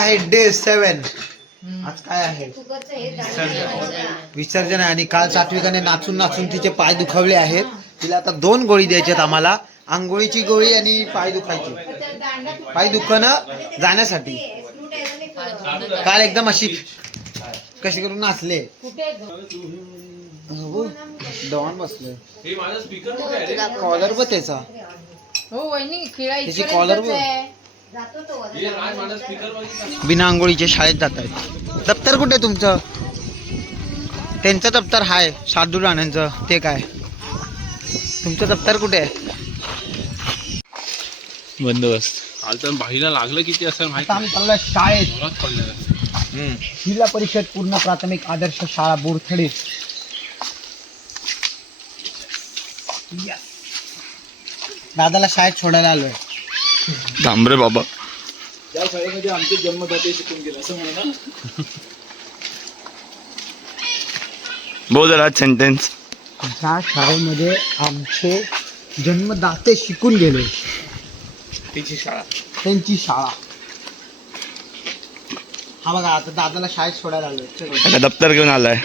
आहे डे 7. आज काय आहे? विसर्जन आहे. आणि काल सात्विकाने नाचून नाचून तिचे पाय दुखावले आहेत. तिला आता 2 गोळी द्यायच्यात आम्हाला, आंघोळीची गोळी आणि पाय दुखायची. पाय दुखणं जाण्यासाठी. काल एकदम अशी कशी करून नाचले. डॉन बसले. कॉलर बघ त्याचा. हो वहिनी त्याची कॉलर बघ. बिना आंघोळीचे शाळेत जात आहेत. दप्तर कुठे तुमचं? त्यांचं दप्तर हाय शार्दूल राणांचं. ते काय तुमचं दप्तर कुठे आहे? बंदोबस्त आज बाईला लागलं किती असेल माहिती. आम्ही चाललोय शाळेत. जिल्हा परिषद पूर्ण प्राथमिक आदर्श शाळा बोरथडे. दादाला शाळेत सोडायला आलोय. थांबरे बाबा. त्या शाळेमध्ये आमचे जन्मदाते शिकून गेले असं म्हणा. बोल जरा सेंटेन्स. ह्या शाळेमध्ये आमचे जन्मदाते शिकून गेले. तिची शाळा. त्यांची शाळा. हा बघा आता दादाला शाळेत सोडायला आलोय. दप्तर घेऊन आलाय.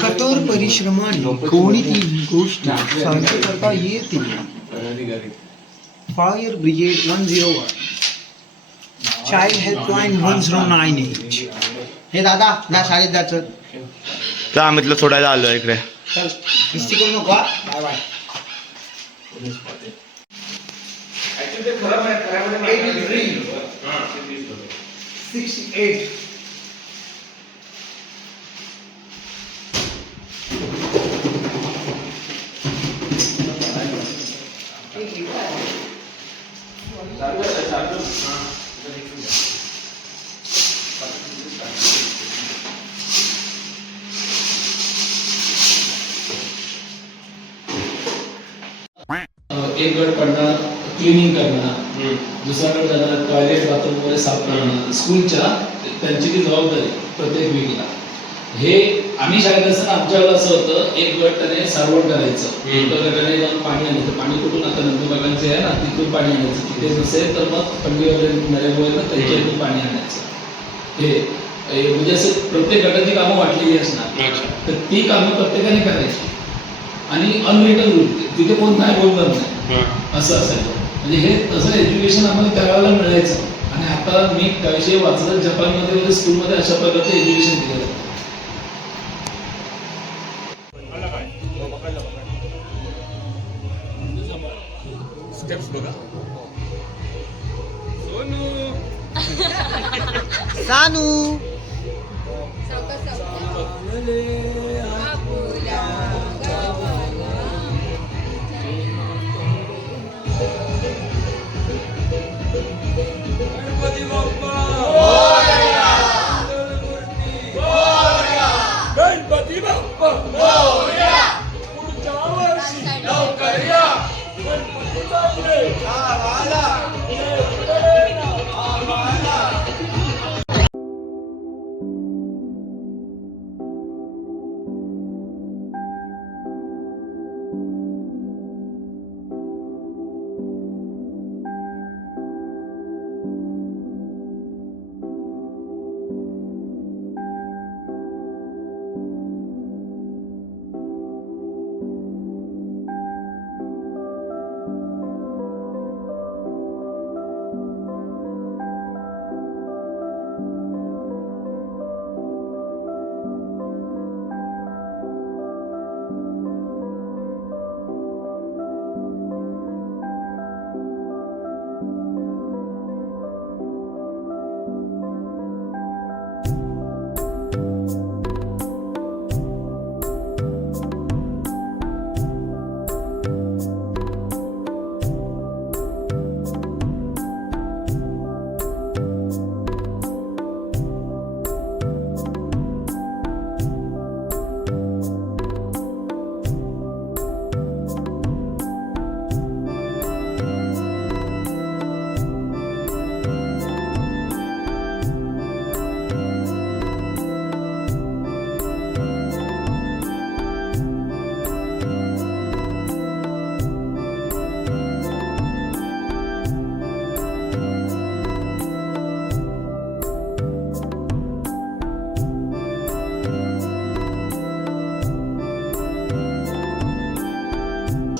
कठोर परिश्रमाने कोणतीही गोष्ट साध्य करता येते. Fire brigade 101, child helpline 1098. हे दादा ना शाळेत जायचं. तर आम्ही तुला सोडायला आलो इकडे. चल मिस्टी करू नको. Bye bye. 68. एक गट पडणार क्लिनिंग करणार, दुसरा गट जाणार टॉयलेट बाथरूम वगैरे साफ करणं. स्कूलच्या त्यांची ती जबाबदारी प्रत्येक वीकला. हे आम्ही शाळेत असताना आमच्या वेळेला असं होतं, एक गट त्याने सारवण करायचं. एका गटाने जाऊन पाणी आणायचं. पाणी कुठून आता नंदुबागांचे आहे ना तिथून पाणी आणायचं. तिथे नसेल तर मग पंडीवाले नरेगाव ना त्यांच्यातून पाणी आणायचं. हे म्हणजे असं प्रत्येक गटाची कामं वाटलेली असणार, तर ती कामं प्रत्येकाने करायची. आणि अनरिटन रूल तिथे कोण नाही बोलणार नाही असं असायचं. म्हणजे हे तसं एज्युकेशन आम्हाला त्यावेळेला मिळायचं. आणि आता मी त्याविषयी वाचलं, जपानमध्ये वगैरे स्कूलमध्ये अशा प्रकारचं एज्युकेशन दिलं जातं. स्टेप्स बघा. सानू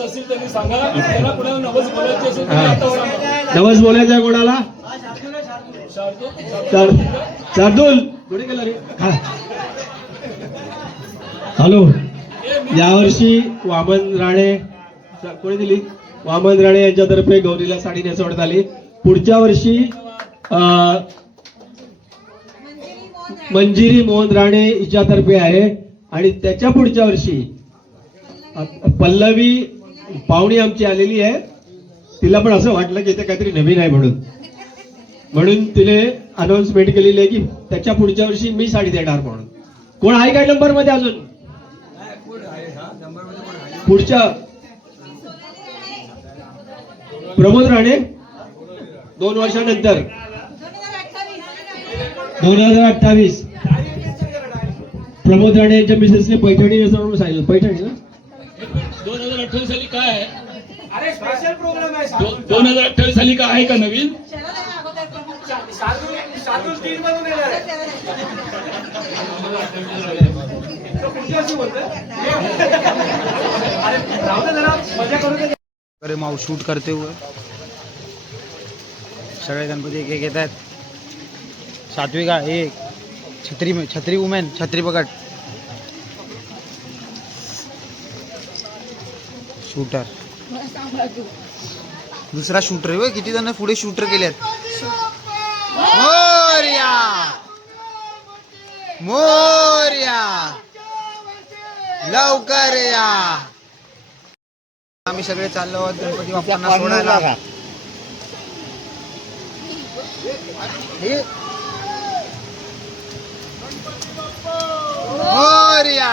असेल त्यांनी सांगा, त्यांना कुणाला नवस बोलायची असेल त्यांनी आता सांगा. नवस बोलायचं आहे कोणाला? शार्दूल कुठे गेला रे? हा. हॅलो. यावर्षी वामन राणे कोणी दिली? वामन राणे यांच्यातर्फे गौरीला साडी नेसवण्यात आली. पुढच्या वर्षी मंजिरी मोहन राणे हिच्यातर्फे आहे. आणि त्याच्या पुढच्या वर्षी पल्लवी पाहुणी आमची आलेली आहे. तिला पण असं वाटलं की इथे काहीतरी नवीन आहे म्हणून तिने अनाउन्समेंट केलेली आहे की त्याच्या पुढच्या वर्षी मी साडी देणार म्हणून. कोण आहे काय नंबर मध्ये अजून? पुढच्या प्रमोद राणे 2 वर्षानंतर 2028 प्रमोद राणे यांच्या मिसेसने पैठणी नेसवून सांगितलं. पैठणी ना 2028 साली काय आहे? अरे स्पेशल प्रोग्राम आहे. 2028 साली काय आहे का नवीन? अरे माऊ शूट करते हुए सगळे गणपती एक एक येत आहेत. सात्विका एक छत्री वुमेन छत्री पकड शूटर दुसरा शूटर आहे. किती जण पुढे शूटर केलेत. मोरया मोरया लवकर या. आम्ही सगळे चाललो आहोत गणपती बाप्पांना सोडायला. मोरया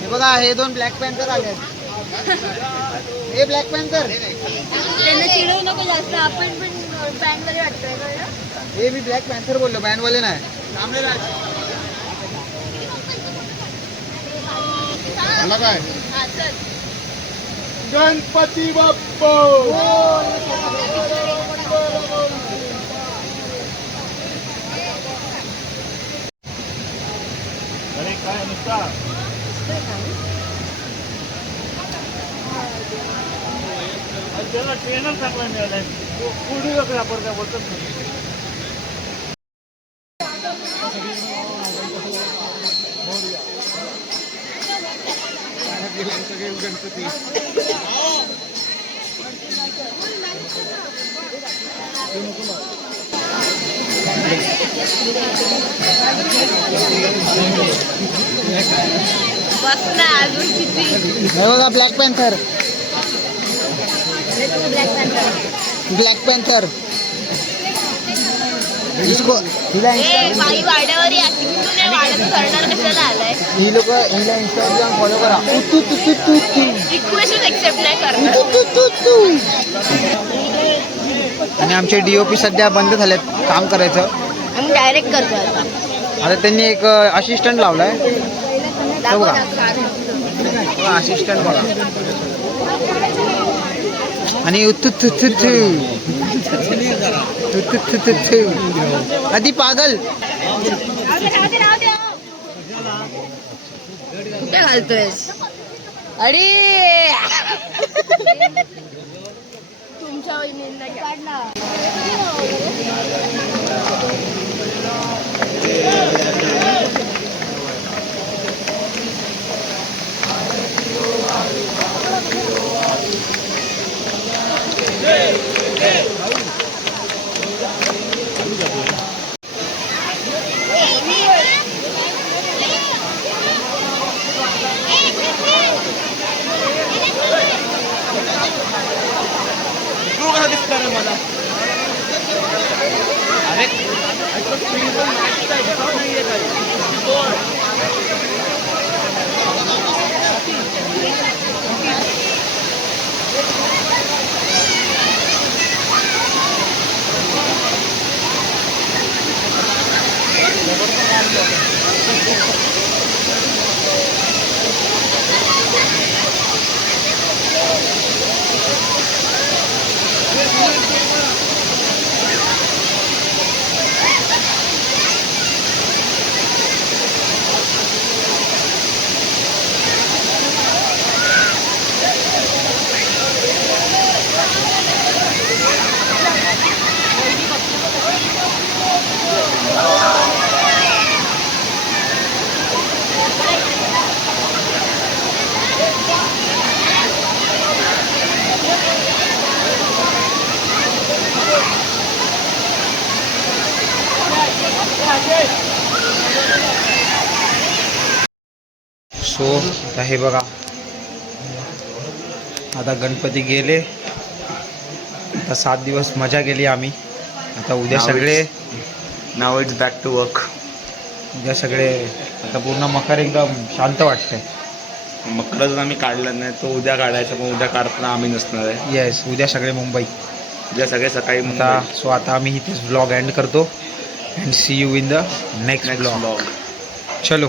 हे बघा हे 2 ब्लॅक पॅन्थर आले. हे ब्लॅक पॅन्थर त्यांना चिडवू नको जास्त. आपण पण बँड मध्ये वाटतोय कळलं? हे मी ब्लॅक पॅन्थर बोललो बँडवाले नाही. काय गणपती बाप्पा ट्रेनर चांगला मिळालाय. पुढे आपण काय बोलतो गणपती बस ना अजून किती. हे बघा ब्लॅक पॅन्थर ब्लॅक पॅन्थर इसको हिला बाई वाड्यावर या तिकडून वाड्यात करणार कशाला आलाय? ही लोक हिला इंस्टावर जाऊन फॉलो करा. रिक्वेस्ट एक्सेप्ट नाही करणार. आणि आमचे डीओपी सध्या बंद झालेत काम करायचं. आम्ही डायरेक्ट करतो आता. आता त्यांनी एक असिस्टंट लावलाय. तो बघा असिस्टंट बघा. आणि आधी पागल कुठे घालतोयस? अरे तुमच्या वहिनींना काढणार. सो आता हे बघा, आता गणपती गेले, आता 7 दिवस मजा केली आम्ही. आता उद्या सगळे नाव इट्स बॅक टू वर्क. उद्या सगळे आता पूर्ण मकर एकदम शांत वाटतंय. मकरच आम्ही काढला नाही, तो उद्या काढायचा, पण उद्या काढताना आम्ही नसणार आहे. येस, उद्या सगळे मुंबई. उद्या सगळे सकाळी आता सो आता आम्ही इथेच ब्लॉग एंड करतो. And see you in the next blog. चलो.